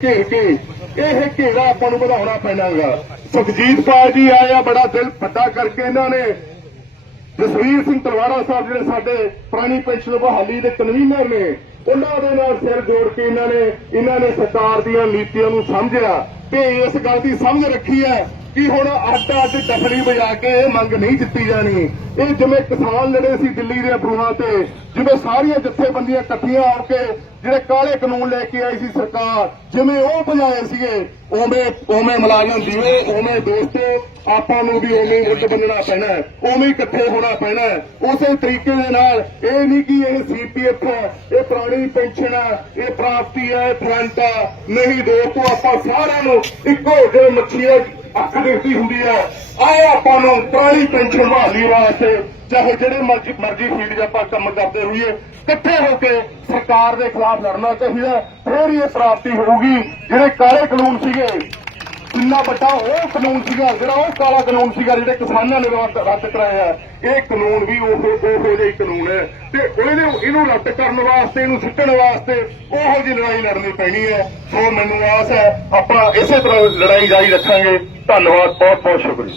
ਘੇਰ ਕੇ ਇਹ ਘੇਰਾ ਆਪਾਂ ਨੂੰ ਵਧਾਉਣਾ ਪੈਣਾਗਾ। ਸੁਖਜੀਤ ਪਾਲ ਜੀ ਆਏ ਬੜਾ ਦਿਲ ਵੱਡਾ ਕਰਕੇ ਇਹਨਾਂ ਨੇ। ਜਸਵੀਰ ਸਿੰਘ ਤਲਵਾੜਾ ਸਾਹਿਬ ਜਿਹੜੇ ਸਾਡੇ ਪੁਰਾਣੀ ਪੈਨਸ਼ਨ ਬਹਾਲੀ ਦੇ ਕਨਵੀਨਰ ਨੇ, ਉਹਨਾਂ ਦੇ ਨਾਲ ਸਿਰ ਜੋੜ ਕੇ ਇਹਨਾਂ ਨੇ ਇਹਨਾਂ ਨੇ ਸਰਕਾਰ ਦੀਆਂ ਨੀਤੀਆਂ ਨੂੰ ਸਮਝਿਆ ਤੇ ਇਸ ਗੱਲ ਦੀ ਸਮਝ ਰੱਖੀ ਹੈ। ਕਿ ਹੁਣ ਅੱਡ ਅੱਡ ਟਫਲੀ ਵਜਾ ਕੇ ਇਹ ਮੰਗ ਨਹੀਂ ਜਿੱਤੀ ਜਾਣੀ। ਇਹ ਜਿਵੇਂ ਕਿਸਾਨ ਲੜੇ ਸੀ ਦਿੱਲੀ ਦੇ ਬਰੂਹਾਂ ਤੇ ਜਿਵੇਂ ਸਾਰੀਆਂ ਜਥੇਬੰਦੀਆਂ ਇਕੱਠੀਆਂ ਹੋ ਕੇ ਜਿਹੜੇ ਕਾਲੇ ਕਾਨੂੰਨ ਲੈ ਕੇ ਆਈ ਸੀ ਸਰਕਾਰ, ਜਿਵੇਂ ਉਹ ਭਜਾਏ ਸੀਗੇ, ਉਵੇਂ ਉਵੇਂ ਮੁਲਾਜ਼ਮ ਦੀਵੇ ਉਵੇਂ ਦੋਸਤੋ ਆਪਾਂ ਨੂੰ ਵੀ ਉਵੇਂ ਮੁੱਢ ਬੰਨਣਾ ਪੈਣਾ ਉਵੇਂ ਇਕੱਠੇ ਹੋਣਾ ਪੈਣਾ ਉਸੇ ਤਰੀਕੇ ਦੇ ਨਾਲ ਇਹ ਨਹੀਂ ਕਿ ਇਹ ਸੀਪੀਐਫ ਹੈ, ਇਹ ਪੁਰਾਣੀ ਪੈਨਸ਼ਨ ਹੈ, ਇਹ ਪ੍ਰਾਪਤੀ ਹੈ, ਇਹ ਫਰੰਟ ਹੈ, ਨਹੀਂ ਦੋਸਤੋ, ਆਪਾਂ ਸਾਰਿਆਂ ਨੂੰ ਇੱਕੋ ਜਿਹੇ ਮੱਛੀਆਂ ਅੱਖ ਹੁੰਦੀ ਹੈ। ਆਏ ਆਪਾਂ ਨੂੰ ਪੁਰਾਣੀ ਪੈਨਸ਼ਨ ਬਹਾਲੀ ਵਾਸਤੇ ਚਾਹੇ ਜਿਹੜੇ ਮਰਜ਼ੀ ਮਰਜ਼ੀ ਫੀਲਡ ਆਪਾਂ ਕੰਮ ਕਰਦੇ ਹੋਈਏ ਇਕੱਠੇ ਹੋ ਕੇ ਸਰਕਾਰ ਦੇ ਖਿਲਾਫ ਲੜਨਾ ਚਾਹੀਦਾ ਫਿਰ ਇਹ ਪ੍ਰਾਪਤੀ ਹੋਊਗੀ। ਜਿਹੜੇ ਕਾਲੇ ਕਾਨੂੰਨ ਸੀਗੇ ਕਿੰਨਾ ਵੱਡਾ ਉਹ ਕਾਨੂੰਨ ਸੀਗਾ, ਜਿਹੜਾ ਉਹ ਕਾਲਾ ਕਾਨੂੰਨ ਸੀਗਾ, ਜਿਹੜੇ ਕਿਸਾਨਾਂ ਨੇ ਰੱਦ ਕਰਾਇਆ ਇਹ ਕਾਨੂੰਨ ਵੀ ਉਹ, ਉਹੋ ਜਿਹਾ ਕਾਨੂੰਨ ਹੈ। ਤੇ ਇਹਨੂੰ ਇਹਨੂੰ ਰੱਦ ਕਰਨ ਵਾਸਤੇ, ਇਹਨੂੰ ਸਿੱਟਣ ਵਾਸਤੇ ਉਹੋ ਜਿਹੀ ਲੜਾਈ ਲੜਨੀ ਪੈਣੀ ਹੈ। ਸੋ ਮੈਨੂੰ ਆਸ ਹੈ, ਆਪਾਂ ਇਸੇ ਤਰ੍ਹਾਂ ਲੜਾਈ ਜਾਰੀ ਰੱਖਾਂਗੇ। ਧੰਨਵਾਦ ਬਹੁਤ ਬਹੁਤ ਸ਼ੁਕਰੀਆ।